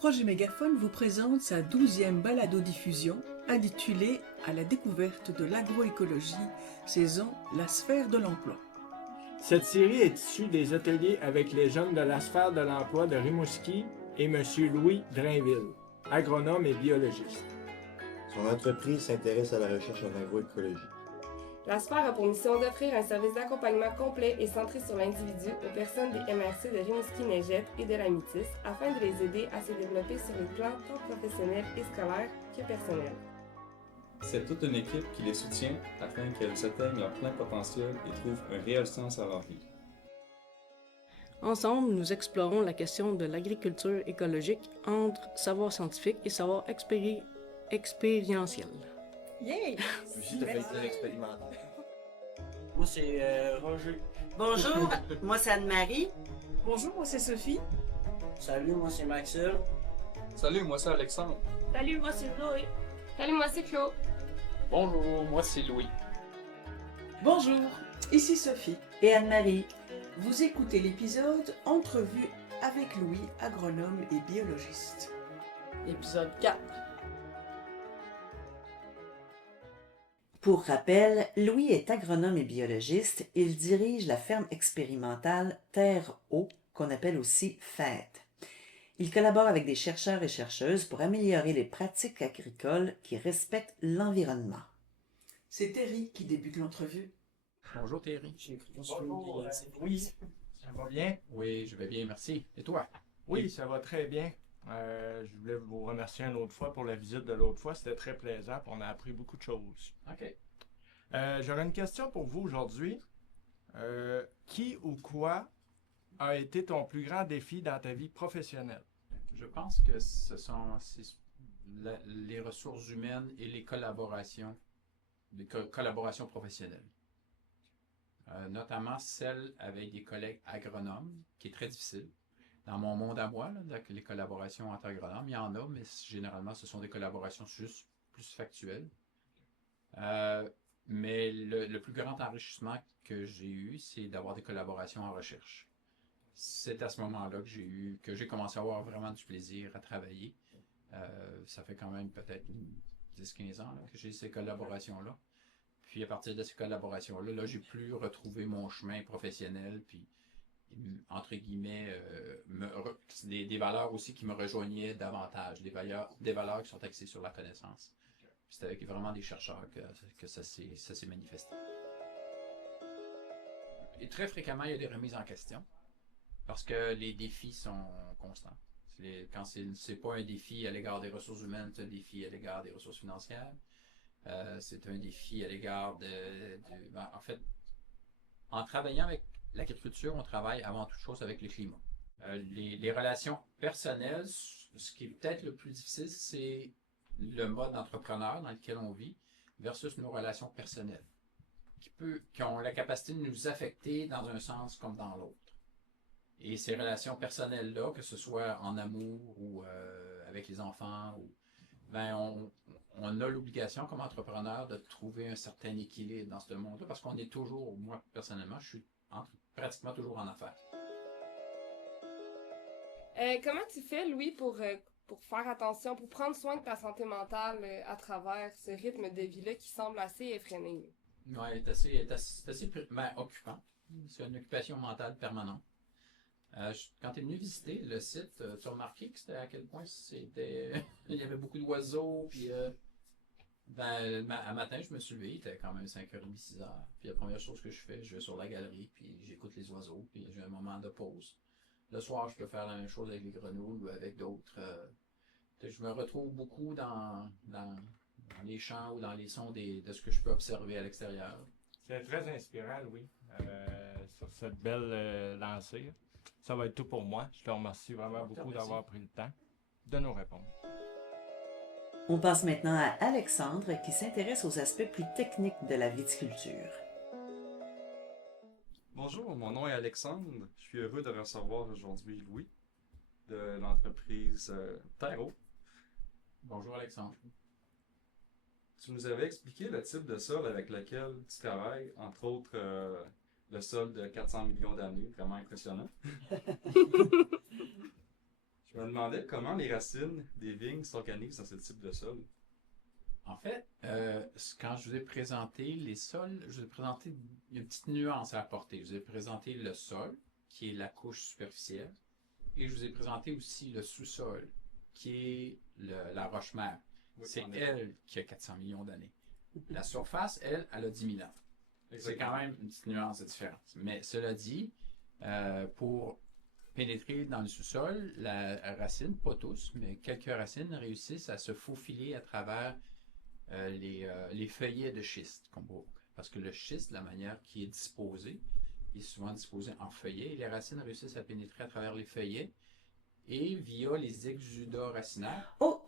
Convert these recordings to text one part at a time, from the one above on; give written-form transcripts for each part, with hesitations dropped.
Projet Mégaphone vous présente sa 12e balado-diffusion intitulée « À la découverte de l'agroécologie, saison La sphère de l'emploi ». Cette série est issue des ateliers avec les jeunes de la sphère de l'emploi de Rimouski et M. Louis Drainville, agronome et biologiste. Son entreprise s'intéresse à la recherche en agroécologie. La sphère a pour mission d'offrir un service d'accompagnement complet et centré sur l'individu aux personnes des MRC de Rimouski-Neigette et de la Métis afin de les aider à se développer sur les plans tant professionnels et scolaires que personnels. C'est toute une équipe qui les soutient afin qu'elles atteignent leur plein potentiel et trouvent un réel sens à leur vie. Ensemble, nous explorons la question de l'agriculture écologique entre savoir scientifique et savoir expérientiel. Yay! Aussi, tu as fait dire expérimental. Moi, c'est Roger. Bonjour, moi c'est Anne-Marie. Bonjour, moi c'est Sophie. Salut, moi, c'est Maxime. Salut, moi c'est Alexandre. Salut, moi c'est Chloé. Salut, moi c'est Claude. Bonjour, moi c'est Louis. Bonjour, ici Sophie. Et Anne-Marie. Vous écoutez l'épisode « Entrevue avec Louis, agronome et biologiste ». Épisode 4. Pour rappel, Louis est agronome et biologiste. Il dirige la ferme expérimentale Terre-Eau, qu'on appelle aussi FET. Il collabore avec des chercheurs et chercheuses pour améliorer les pratiques agricoles qui respectent l'environnement. C'est Terry qui débute l'entrevue. Bonjour Thierry. J'ai écrit Bonjour, oui, ça va bien? Oui, je vais bien, merci. Et toi? Oui, ça va très bien. Je voulais vous remercier une autre fois pour la visite de l'autre fois. C'était très plaisant, puis on a appris beaucoup de choses. OK. J'aurais une question pour vous aujourd'hui. Qui ou quoi a été ton plus grand défi dans ta vie professionnelle? Je pense que les ressources humaines et les collaborations professionnelles. Notamment celle avec des collègues agronomes, qui est très difficile. Dans mon monde à moi, là, les collaborations entre agronomes, il y en a, mais généralement, ce sont des collaborations juste plus factuelles. Mais le plus grand enrichissement que j'ai eu, c'est d'avoir des collaborations en recherche. C'est à ce moment-là que j'ai commencé à avoir vraiment du plaisir à travailler. Ça fait quand même peut-être 10-15 ans là, que j'ai ces collaborations-là. Puis à partir de ces collaborations-là, là, j'ai pu retrouver mon chemin professionnel, puis entre guillemets, des valeurs aussi qui me rejoignaient davantage, des valeurs qui sont axées sur la connaissance. Puis c'est avec vraiment des chercheurs que ça s'est manifesté. Et très fréquemment, il y a des remises en question, parce que les défis sont constants. Quand c'est pas un défi à l'égard des ressources humaines, c'est un défi à l'égard des ressources financières. C'est un défi à l'égard en fait, en travaillant avec l'agriculture, on travaille avant toute chose avec le climat. Les relations personnelles, ce qui est peut-être le plus difficile, c'est le mode d'entrepreneur dans lequel on vit versus nos relations personnelles, qui ont la capacité de nous affecter dans un sens comme dans l'autre. Et ces relations personnelles-là, que ce soit en amour ou avec les enfants, on a l'obligation comme entrepreneur de trouver un certain équilibre dans ce monde-là, parce qu'on est toujours, moi personnellement, je suis pratiquement toujours en affaires. Comment tu fais, Louis, pour faire attention, pour prendre soin de ta santé mentale à travers ce rythme de vie-là qui semble assez effréné? Oui, c'est assez occupant. C'est une occupation mentale permanente. Quand tu es venu visiter le site, tu as remarqué à quel point il y avait beaucoup d'oiseaux, puis à matin, je me suis levé, il était quand même 5h30, 6h. Puis la première chose que je fais, je vais sur la galerie, puis j'écoute les oiseaux, puis j'ai un moment de pause. Le soir, je peux faire la même chose avec les grenouilles ou avec d'autres. Je me retrouve beaucoup dans les champs ou dans les sons de ce que je peux observer à l'extérieur. C'est très inspirant, Louis, sur cette belle lancée. Ça va être tout pour moi. Je te remercie vraiment beaucoup d'avoir pris le temps de nous répondre. On passe maintenant à Alexandre qui s'intéresse aux aspects plus techniques de la viticulture. Bonjour, mon nom est Alexandre. Je suis heureux de recevoir aujourd'hui Louis de l'entreprise Terre-Eau. Bonjour Alexandre. Tu nous avais expliqué le type de sol avec lequel tu travailles, entre autres le sol de 400 millions d'années, vraiment impressionnant. Je me demandais comment les racines des vignes s'organisent dans ce type de sol. En fait, quand je vous ai présenté les sols, je vous ai présenté une petite nuance à apporter. Je vous ai présenté le sol, qui est la couche superficielle, et je vous ai présenté aussi le sous-sol, qui est la roche-mère. Oui, C'est elle qui a 400 millions d'années. La surface, elle a 10 000 ans. C'est quand même une petite nuance de différence. Mais cela dit, pour pénétrer dans le sous-sol, la racine, pas tous, mais quelques racines réussissent à se faufiler à travers les feuillets de schiste. Parce que le schiste, la manière qui est disposé, il est souvent disposé en feuillets, et les racines réussissent à pénétrer à travers les feuillets et via les exudats racinaires. Oh,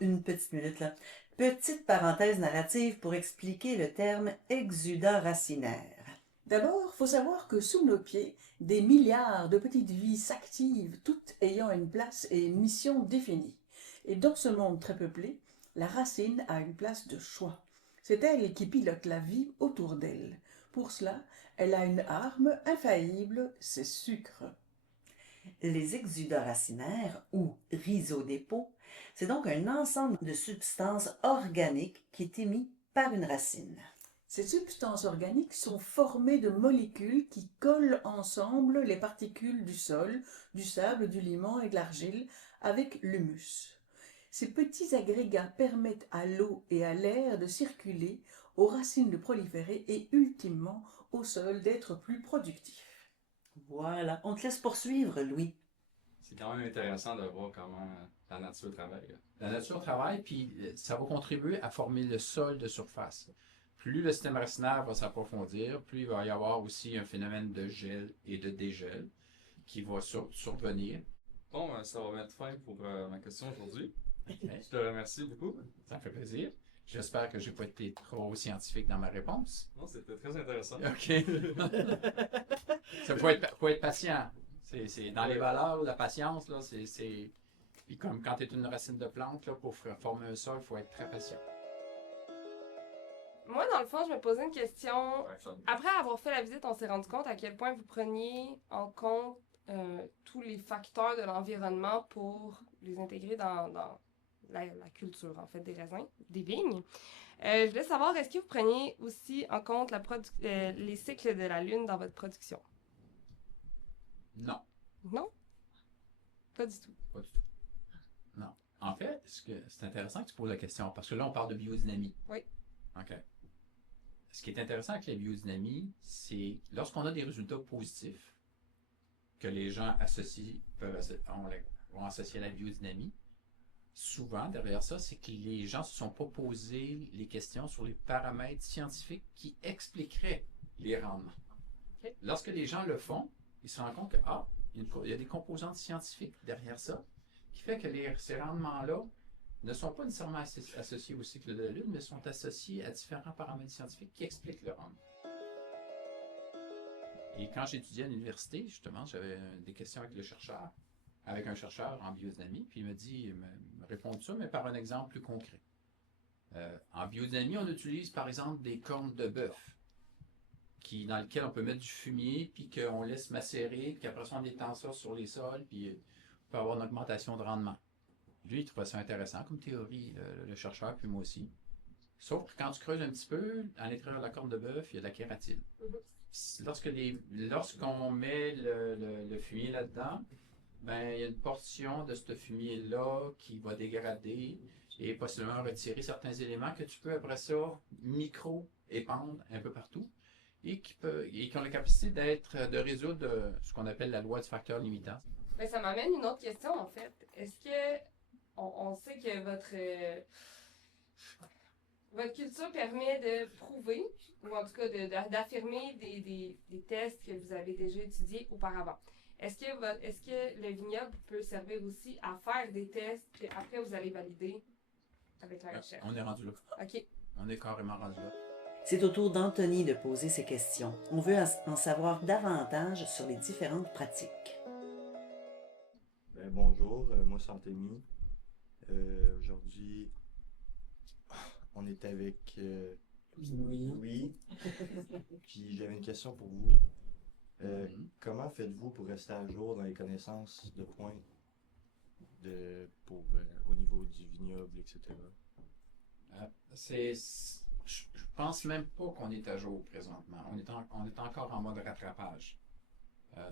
une petite minute là. Petite parenthèse narrative pour expliquer le terme exudat racinaire. D'abord, faut savoir que sous nos pieds, des milliards de petites vies s'activent, toutes ayant une place et une mission définies. Et dans ce monde très peuplé, la racine a une place de choix. C'est elle qui pilote la vie autour d'elle. Pour cela, elle a une arme infaillible, c'est sucre. Les exudats racinaires, ou rhizodépôts, c'est donc un ensemble de substances organiques qui est émis par une racine. Ces substances organiques sont formées de molécules qui collent ensemble les particules du sol, du sable, du limon et de l'argile avec l'humus. Ces petits agrégats permettent à l'eau et à l'air de circuler, aux racines de proliférer et ultimement au sol d'être plus productif. Voilà, on te laisse poursuivre, Louis. C'est quand même intéressant de voir comment la nature travaille. La nature travaille, puis ça va contribuer à former le sol de surface. Plus le système racinaire va s'approfondir, plus il va y avoir aussi un phénomène de gel et de dégel qui va survenir. Bon, ça va mettre fin pour ma question aujourd'hui. Okay. Je te remercie beaucoup. Ça me fait plaisir. J'espère que je n'ai pas été trop scientifique dans ma réponse. Non, c'était très intéressant. OK. Il faut être patient. C'est dans les valeurs, la patience, là, c'est... Puis comme quand tu es une racine de plante, là, pour former un sol, il faut être très patient. Moi, dans le fond, je me posais une question. Après avoir fait la visite, on s'est rendu compte à quel point vous preniez en compte tous les facteurs de l'environnement pour les intégrer dans la culture, en fait, des raisins, des vignes. Je voulais savoir, est-ce que vous preniez aussi en compte les cycles de la Lune dans votre production? Non. Non? Pas du tout. Pas du tout. Non. En fait, c'est intéressant que tu poses la question, parce que là, on parle de biodynamie. Oui. OK. Ce qui est intéressant avec la biodynamie, c'est lorsqu'on a des résultats positifs que les gens vont associer à la biodynamie, souvent, derrière ça, c'est que les gens ne se sont pas posé les questions sur les paramètres scientifiques qui expliqueraient les rendements. Okay. Lorsque les gens le font, ils se rendent compte que, il y a des composantes scientifiques derrière ça, qui fait que ces rendements-là ne sont pas nécessairement associés au cycle de la Lune, mais sont associés à différents paramètres scientifiques qui expliquent le rendement. Et quand j'étudiais à l'université, justement, j'avais des questions avec un chercheur en biodynamie, puis il me répond ça, mais par un exemple plus concret. En biodynamie, on utilise par exemple des cornes de bœuf, dans lesquelles on peut mettre du fumier, puis qu'on laisse macérer, puis qu'après ça, on étend ça sur les sols, puis on peut avoir une augmentation de rendement. Lui, il trouvait ça intéressant comme théorie, le chercheur, puis moi aussi. Sauf que quand tu creuses un petit peu, à l'intérieur de la corne de bœuf, il y a de la kératine. Lorsqu'on met le fumier là-dedans, ben, il y a une portion de ce fumier-là qui va dégrader et possiblement retirer certains éléments que tu peux après ça micro-épandre un peu partout et qui ont la capacité de résoudre ce qu'on appelle la loi du facteur limitant. Ben, ça m'amène une autre question en fait. Est-ce que on sait que votre culture permet de prouver, ou en tout cas d'affirmer des tests que vous avez déjà étudiés auparavant. Est-ce que le vignoble peut servir aussi à faire des tests que après vous allez valider avec la recherche? On est rendu là. OK. On est carrément rendu là. C'est au tour d'Anthony de poser ses questions. On veut en savoir davantage sur les différentes pratiques. Bonjour, moi c'est Anthony. Aujourd'hui, on est avec Louis. Puis j'avais une question pour vous. Comment faites-vous pour rester à jour dans les connaissances de pointe de au niveau du vignoble, etc. Je pense même pas qu'on est à jour présentement. On est encore en mode rattrapage.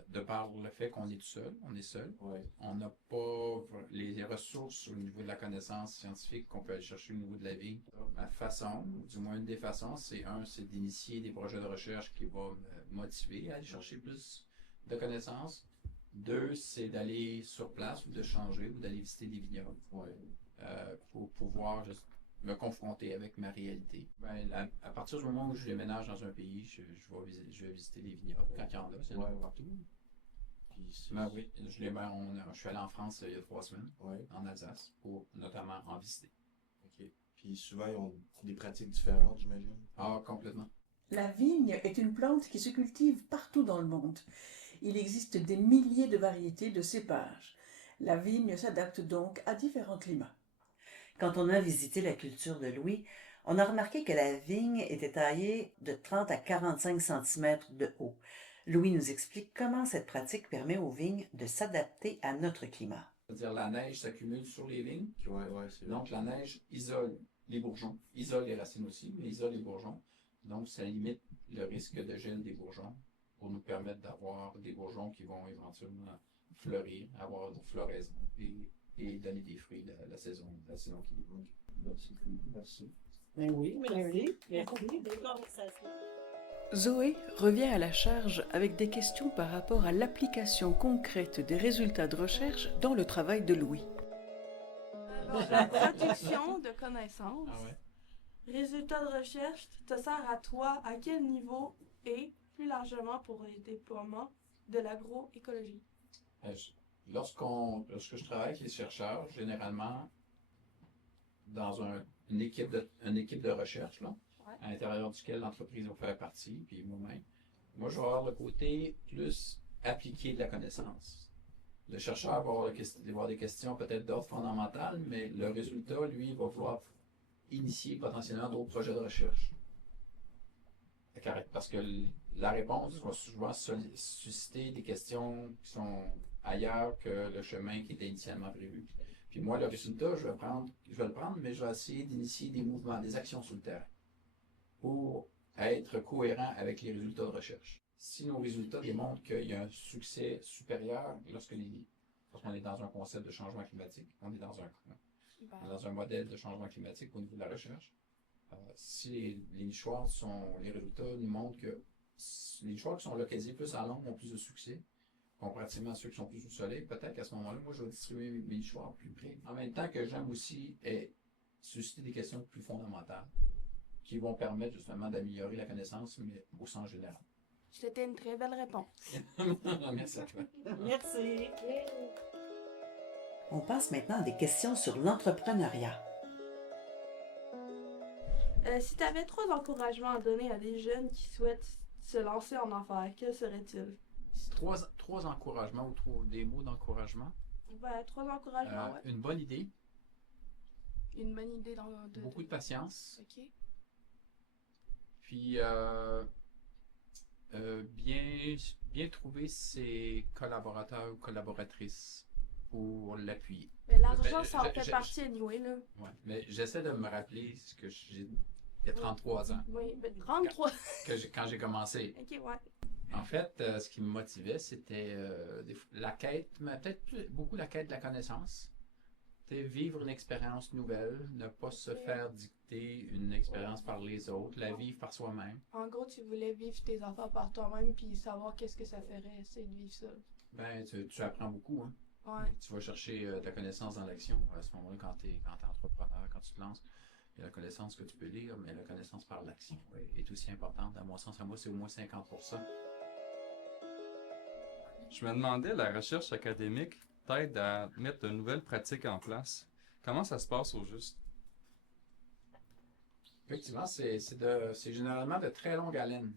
De par le fait qu'on est tout seul, on est seul. Ouais. On n'a pas les ressources au niveau de la connaissance scientifique qu'on peut aller chercher au niveau de la vie. Ma façon, ou du moins une des façons, c'est d'initier des projets de recherche qui vont me motiver à aller chercher plus de connaissances. 2, c'est d'aller sur place ou de changer ou d'aller visiter des vignobles. Pour pouvoir juste me confronter avec ma réalité. À partir du moment où je déménage dans un pays, je vais visiter des vignobles quand il y en a, c'est partout. Oui, je suis allé en France il y a 3 semaines, en Alsace, pour notamment en visiter. OK. Puis souvent, ils ont des pratiques différentes, j'imagine? Ah, complètement. La vigne est une plante qui se cultive partout dans le monde. Il existe des milliers de variétés de cépages. La vigne s'adapte donc à différents climats. Quand on a visité la culture de Louis, on a remarqué que la vigne était taillée de 30 à 45 cm de haut. Louis nous explique comment cette pratique permet aux vignes de s'adapter à notre climat. C'est-à-dire la neige s'accumule sur les vignes. C'est Donc la neige isole les bourgeons, isole les racines aussi, mais isole les bourgeons. Donc ça limite le risque de gel des bourgeons pour nous permettre d'avoir des bourgeons qui vont éventuellement fleurir, avoir de floraison et donner des fruits la saison qui débute. Merci. Oui, merci. Zoé revient à la charge avec des questions par rapport à l'application concrète des résultats de recherche dans le travail de Louis. Alors, la production de connaissances, Résultats de recherche, te sert à toi à quel niveau et plus largement pour les déploiements de l'agroécologie? Lorsque je travaille avec les chercheurs, généralement, dans une équipe de recherche, là, à l'intérieur duquel l'entreprise va faire partie, puis moi-même, moi, je vais avoir le côté plus appliqué de la connaissance. Le chercheur va avoir des questions peut-être d'ordre fondamental, mais le résultat, lui, va vouloir initier potentiellement d'autres projets de recherche. Parce que la réponse va souvent susciter des questions qui sont ailleurs que le chemin qui était initialement prévu. Puis moi, le résultat, je vais le prendre, mais je vais essayer d'initier des mouvements, des actions sur le terrain pour être cohérent avec les résultats de recherche. Si nos résultats démontrent qu'il y a un succès supérieur lorsqu'on est dans un concept de changement climatique, on est dans un modèle de changement climatique au niveau de la recherche, si les nichoirs les résultats nous montrent que les nichoirs qui sont localisés plus à l'ombre ont plus de succès, comparativement à ceux qui sont plus au soleil, peut-être qu'à ce moment-là, moi, je vais distribuer mes nichoirs plus près. En même temps que j'aime aussi susciter des questions plus fondamentales qui vont permettre justement d'améliorer la connaissance, mais au sens général. C'était une très belle réponse. Merci à toi. Merci. On passe maintenant à des questions sur l'entrepreneuriat. Si tu avais 3 encouragements à donner à des jeunes qui souhaitent se lancer en affaires, quels seraient-ils? 3 encouragements ou des mots d'encouragement? 3 encouragements, ouais. Une bonne idée. Une bonne idée beaucoup de patience. OK. Puis bien trouver ses collaborateurs ou collaboratrices pour l'appuyer. Mais l'argent, ça en fait partie anyway, là. Ouais, mais j'essaie de me rappeler ce que j'ai il y a 33 ans. Oui, mais 33. Quand j'ai commencé. OK, ouais. En fait, ce qui me motivait, c'était la quête, mais peut-être beaucoup la quête de la connaissance. Vivre une expérience nouvelle, ne pas se faire dicter une expérience par les autres, la vivre par soi-même. En gros, tu voulais vivre tes affaires par toi-même puis savoir qu'est-ce que ça ferait, essayer de vivre ça. Ben, tu apprends beaucoup, hein. Ouais. Tu vas chercher de la connaissance dans l'action. À ce moment-là, quand tu es entrepreneur, quand tu te lances, il y a la connaissance que tu peux lire, mais la connaissance par l'action est aussi importante. À mon sens, à moi, c'est au moins 50%. Je me demandais, la recherche académique t'aide à mettre de nouvelles pratiques en place. Comment ça se passe au juste? Effectivement, c'est généralement de très longue haleine.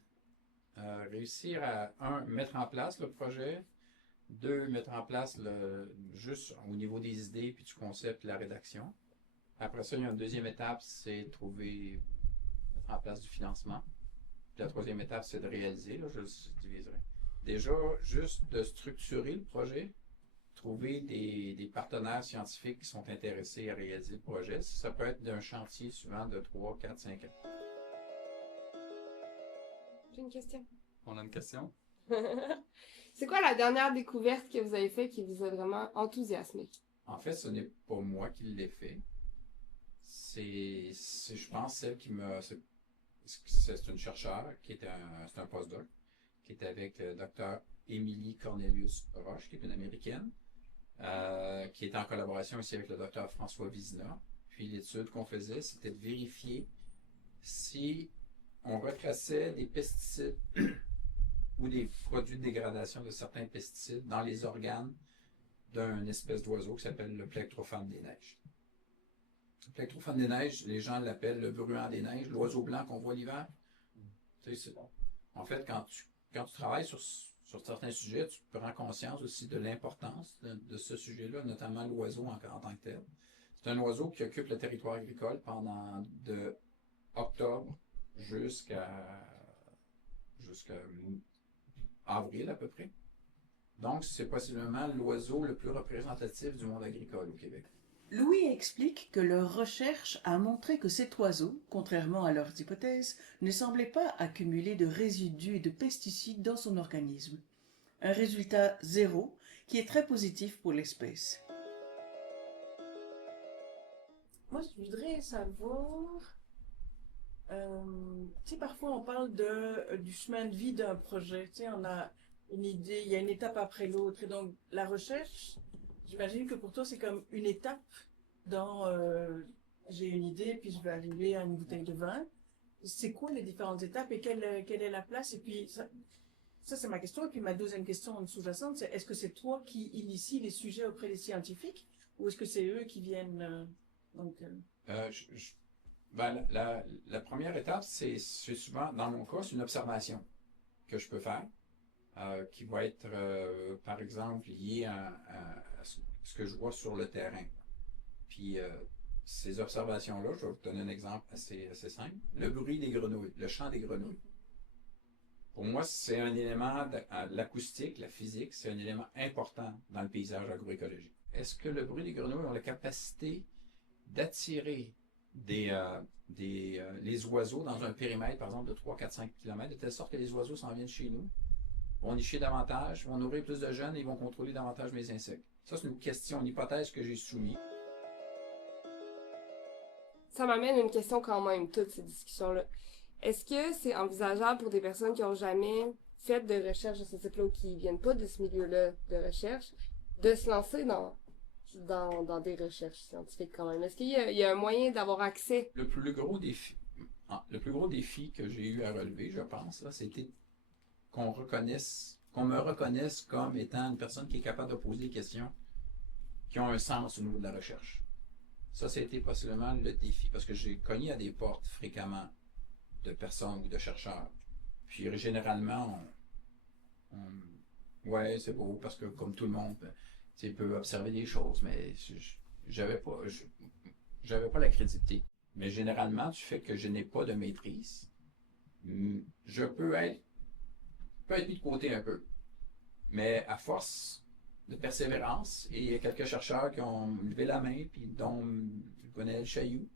Réussir à, mettre en place le projet, 2, mettre en place juste au niveau des idées puis du concept, la rédaction. Après ça, il y a une deuxième étape, c'est mettre en place du financement. Puis la troisième étape, c'est de réaliser, là, je le diviserai. Déjà, juste de structurer le projet, trouver des partenaires scientifiques qui sont intéressés à réaliser le projet. Ça peut être d'un chantier souvent de 3, 4, 5 ans. J'ai une question. On a une question? C'est quoi la dernière découverte que vous avez faite qui vous a vraiment enthousiasmé? En fait, ce n'est pas moi qui l'ai fait. C'est, je pense, celle qui m'a... C'est une chercheure, c'est un postdoc, qui est avec le docteur Emily Cornelius Roche, qui est une Américaine, qui est en collaboration aussi avec le docteur François Vizina. Puis l'étude qu'on faisait, c'était de vérifier si on retraçait des pesticides ou des produits de dégradation de certains pesticides dans les organes d'une espèce d'oiseau qui s'appelle le plectrophane des neiges. Le plectrophane des neiges, les gens l'appellent le bruant des neiges, l'oiseau blanc qu'on voit l'hiver. Tu sais, en fait, quand tu travailles sur certains sujets, tu prends conscience aussi de l'importance de ce sujet-là, notamment l'oiseau en tant que tel. C'est un oiseau qui occupe le territoire agricole pendant de octobre jusqu'à avril à peu près. Donc, c'est possiblement l'oiseau le plus représentatif du monde agricole au Québec. Louis explique que leur recherche a montré que cet oiseau, contrairement à leurs hypothèses, ne semblait pas accumuler de résidus et de pesticides dans son organisme. Un résultat zéro qui est très positif pour l'espèce. Moi, je voudrais savoir, tu sais, parfois on parle du chemin de vie d'un projet, tu sais, on a une idée, il y a une étape après l'autre, et donc la recherche, j'imagine que pour toi c'est comme une étape dans, j'ai une idée, puis je vais arriver à une bouteille de vin. C'est quoi les différentes étapes et quelle est la place? Et puis ça c'est ma question, et puis ma deuxième question sous-jacente, c'est est-ce que c'est toi qui initie les sujets auprès des scientifiques, ou est-ce que c'est eux qui viennent... Ben, la première étape, c'est souvent, dans mon cas, c'est une observation que je peux faire, qui va être, par exemple, liée à ce que je vois sur le terrain. Puis, ces observations-là, je vais vous donner un exemple assez simple. Le bruit des grenouilles, le chant des grenouilles. Pour moi, c'est un élément, l'acoustique, la physique, c'est un élément important dans le paysage agroécologique. Est-ce que le bruit des grenouilles a la capacité d'attirer les oiseaux dans un périmètre, par exemple, de 3, 4, 5 km, de telle sorte que les oiseaux s'en viennent chez nous, vont nicher davantage, vont nourrir plus de jeunes et ils vont contrôler davantage mes insectes? Ça, c'est une question, une hypothèse que j'ai soumise. Ça m'amène à une question quand même, toutes ces discussions-là. Est-ce que c'est envisageable pour des personnes qui n'ont jamais fait de recherche de ce type-là ou qui ne viennent pas de ce milieu-là de recherche, de se lancer dans des recherches scientifiques quand même? Est-ce qu'il y a un moyen d'avoir accès? Le plus gros défi que j'ai eu à relever, je pense, là, c'était qu'on me reconnaisse comme étant une personne qui est capable de poser des questions qui ont un sens au niveau de la recherche. Ça a été possiblement le défi, parce que j'ai cogné à des portes fréquemment de personnes ou de chercheurs. Puis généralement, ouais, c'est beau, parce que comme tout le monde, tu peux observer des choses, mais j'avais pas la crédibilité. Mais généralement, du fait que je n'ai pas de maîtrise, je peux être mis de côté un peu. Mais à force de persévérance, et il y a quelques chercheurs qui ont levé la main, puis dont Gonel Chailloux,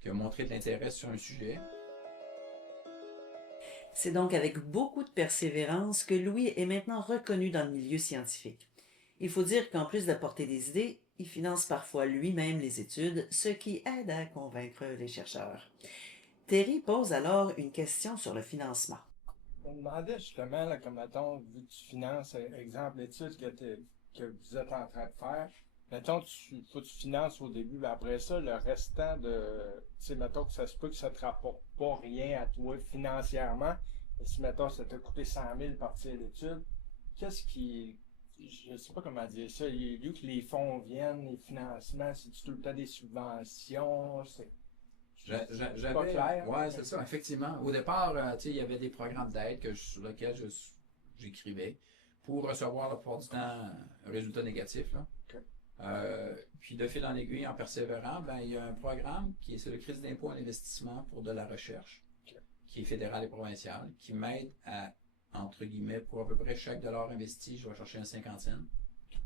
qui a montré de l'intérêt sur un sujet. C'est donc avec beaucoup de persévérance que Louis est maintenant reconnu dans le milieu scientifique. Il faut dire qu'en plus d'apporter des idées, il finance parfois lui-même les études, ce qui aide à convaincre les chercheurs. Terry pose alors une question sur le financement. Je me demandais justement, là, comme mettons, vu que tu finances, exemple, l'étude que vous êtes en train de faire, mettons, faut que tu finances au début, mais après ça, le restant de, tu sais, mettons que ça se peut que ça te rapporte pas rien à toi financièrement, et si, mettons, ça t'a coûté 100 000 partir l'étude, qu'est-ce qui, je sais pas comment dire ça, lieu que les fonds viennent, les financements, c'est tout le temps des subventions, c'est... J'avais pas clair. Ouais, c'est ça, effectivement. Au départ, il y avait des programmes d'aide sur lesquels j'écrivais pour recevoir la plupart du temps un résultat négatif. Là. Okay. Puis de fil en aiguille, en persévérant, il y a un programme c'est le crédit d'impôt en investissement pour de la recherche, qui est fédéral et provincial, qui m'aide à, entre guillemets, pour à peu près chaque dollar investi, je vais chercher un 50 cents.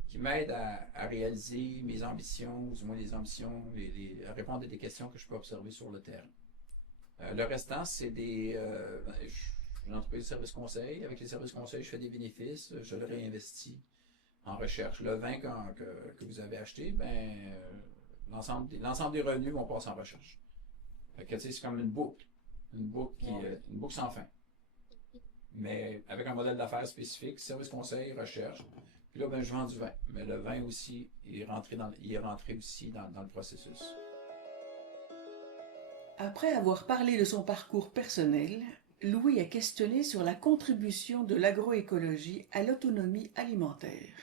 qui m'aident à réaliser mes ambitions, ou du moins les ambitions, à répondre à des questions que je peux observer sur le terrain. Le restant, c'est une entreprise de services conseil. Avec les services conseils, je fais des bénéfices, je le réinvestis en recherche. Le vin que vous avez acheté, l'ensemble des revenus vont passer en recherche. Fait que, c'est comme une boucle une boucle sans fin. Mais avec un modèle d'affaires spécifique, service conseil, recherche. Puis là, je vends du vin. Mais le vin aussi, il est rentré aussi dans le processus. Après avoir parlé de son parcours personnel, Louis a questionné sur la contribution de l'agroécologie à l'autonomie alimentaire.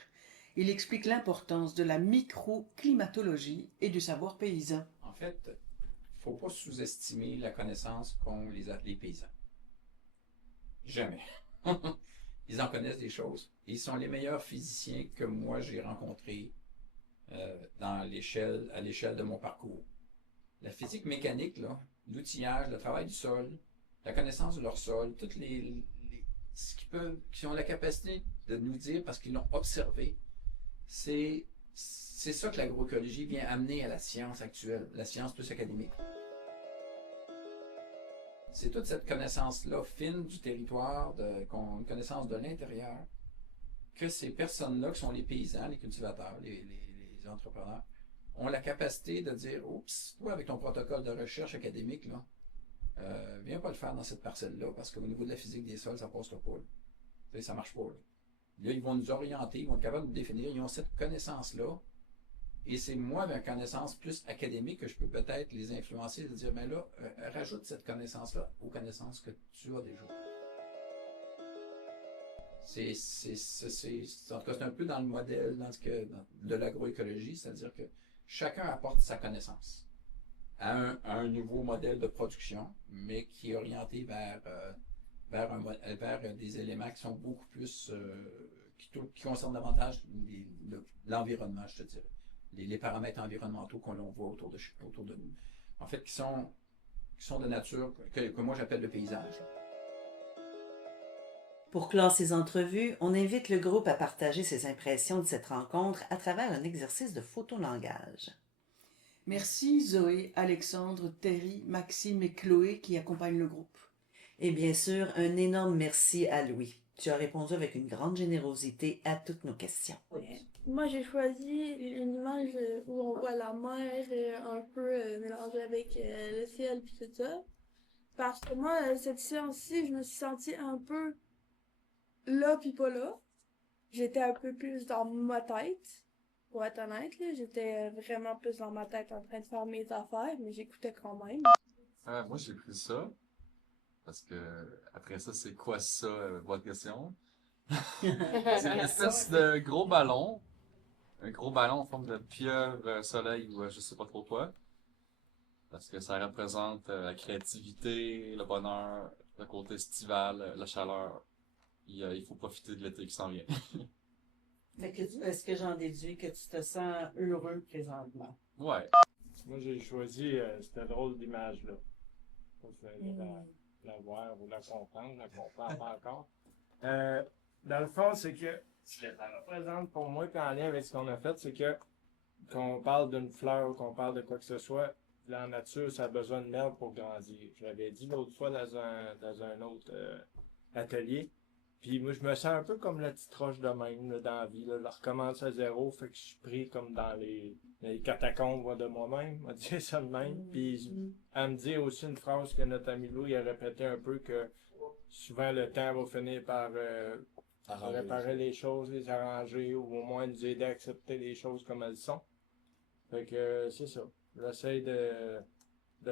Il explique l'importance de la microclimatologie et du savoir paysan. En fait, il ne faut pas sous-estimer la connaissance qu'ont les paysans. Jamais. Ils en connaissent des choses. Ils sont les meilleurs physiciens que moi j'ai rencontrés à l'échelle de mon parcours. La physique mécanique, l'outillage, le travail du sol, la connaissance de leur sol, toutes qui ont la capacité de nous dire parce qu'ils l'ont observé, c'est ça que l'agroécologie vient amener à la science actuelle, la science plus académique. C'est toute cette connaissance-là fine du territoire, une connaissance de l'intérieur, que ces personnes-là, qui sont les paysans, les cultivateurs, les entrepreneurs, ont la capacité de dire « Oups, toi, avec ton protocole de recherche académique, viens pas le faire dans cette parcelle-là, parce qu'au niveau de la physique des sols, ça passera pas. Ça marche pas. » Là, ils vont nous orienter, ils vont être capables de nous définir, ils ont cette connaissance-là. Et c'est moi, avec une connaissance plus académique, que je peux peut-être les influencer, de dire, mais là, rajoute cette connaissance-là aux connaissances que tu as déjà. En tout cas, c'est un peu dans le modèle de l'agroécologie, c'est-à-dire que chacun apporte sa connaissance à un nouveau modèle de production, mais qui est orienté vers des éléments qui sont beaucoup plus, qui concernent davantage l'environnement, je te dirais. Les paramètres environnementaux qu'on voit autour de nous. En fait, qui sont de nature, que moi j'appelle le paysage. Pour clore ces entrevues, on invite le groupe à partager ses impressions de cette rencontre à travers un exercice de photolangage. Merci Zoé, Alexandre, Terry, Maxime et Chloé qui accompagnent le groupe. Et bien sûr, un énorme merci à Louis. Tu as répondu avec une grande générosité à toutes nos questions. Moi, j'ai choisi une image où on voit la mer un peu mélangée avec le ciel puis tout ça. Parce que moi, cette séance-ci, je me suis sentie un peu là puis pas là. J'étais un peu plus dans ma tête, pour être honnête. J'étais vraiment plus dans ma tête en train de faire mes affaires, mais j'écoutais quand même. Moi, j'ai pris ça. Parce que, après ça, c'est quoi ça, votre question? C'est une espèce de gros ballon. Un gros ballon en forme de pieuvre, soleil ou je sais pas trop quoi. Parce que ça représente la créativité, le bonheur, le côté estival, la chaleur. Il faut profiter de l'été qui s'en vient. Est-ce que j'en déduis que tu te sens heureux présentement? Ouais. Moi, j'ai choisi cette drôle d'image-là. La voir ou la comprendre pas encore. Dans le fond, c'est que ce que ça représente pour moi, puis en lien avec ce qu'on a fait, c'est que qu'on parle d'une fleur, qu'on parle de quoi que ce soit, la nature, ça a besoin de merde pour grandir. Je l'avais dit l'autre fois dans un autre atelier. Puis moi, je me sens un peu comme la petite roche de même là, dans la vie. Là. Je recommence à zéro, fait que je suis pris comme dans les catacombes de moi-même. On va dire ça de même. Puis elle me dit aussi une phrase que notre ami Lou, il a répété un peu que souvent le temps va finir par réparer les choses, les arranger, ou au moins nous aider à accepter les choses comme elles sont. Fait que c'est ça. J'essaie de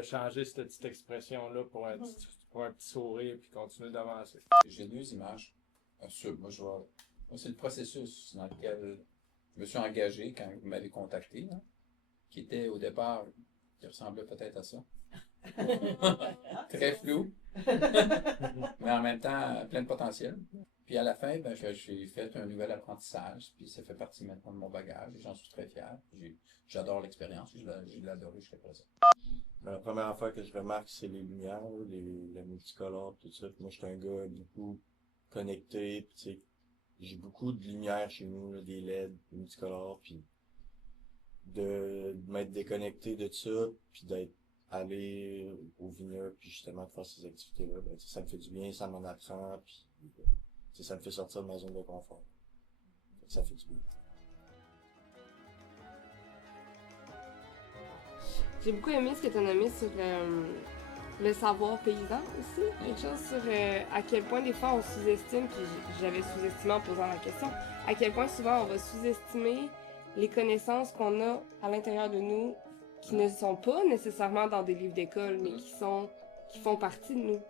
changer cette petite expression-là pour un petit sourire puis continuer d'avancer. J'ai deux images. Moi, c'est le processus dans lequel je me suis engagé quand vous m'avez contacté, là, qui était au départ, qui ressemblait peut-être à ça. Très flou, mais en même temps plein de potentiel. Puis à la fin, j'ai fait un nouvel apprentissage, puis ça fait partie maintenant de mon bagage, et j'en suis très fier. J'adore l'expérience, je l'ai adoré jusqu'à présent. La première affaire que je remarque, c'est les lumières, les multicolores, tout ça. Puis moi, je suis un gars beaucoup connecté, puis tu sais, j'ai beaucoup de lumière chez nous, là, des LED multicolores, puis de m'être déconnecté de ça, puis d'être allé au vignoble, puis justement de faire ces activités-là, ben, ça me fait du bien, ça m'en apprend, puis ça me fait sortir de ma zone de confort. Ça fait du bien. J'ai beaucoup aimé ce que tu as nommé sur le savoir paysan aussi. Quelque chose sur à quel point des fois on sous-estime, puis j'avais sous-estimé en posant la question, à quel point souvent on va sous-estimer les connaissances qu'on a à l'intérieur de nous qui ne sont pas nécessairement dans des livres d'école, mais qui font partie de nous.